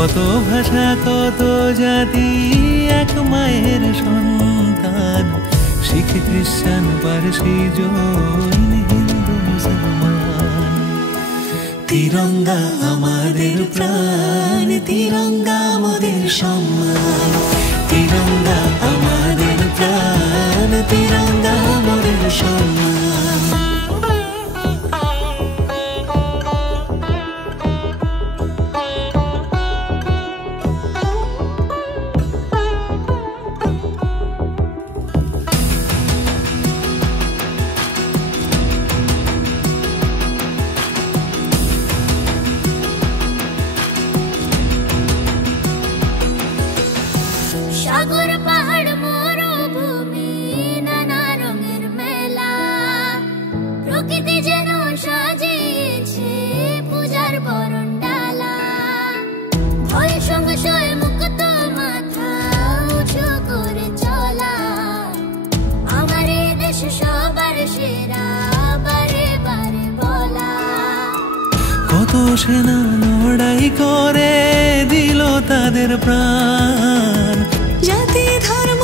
কত ভাষা কত জাতি এক মায়ের সন্তান, শিখ খ্রিস্টান পারসি জৈন হিন্দু মুসলমান। তিরঙ্গা আমাদের প্রাণ, তিরঙ্গা আমাদের সম্মান, তিরঙ্গা আমাদের প্রাণ, তিরঙ্গা আমাদের সম্মান। সাগর পাহাড় মরুভূমি নানা রঙের মেলা, প্রকৃতি যেন সাজিয়েছে পূজার বরণ ডালা। ভয় সংশয় মুক্ত মাথা উঁচু করে চলা, আমার এ দেশ সবার সেরা বারে বারে বলা। কত সেনা লড়াই করে দিল তাদের প্রাণ, জাতি ধর্ম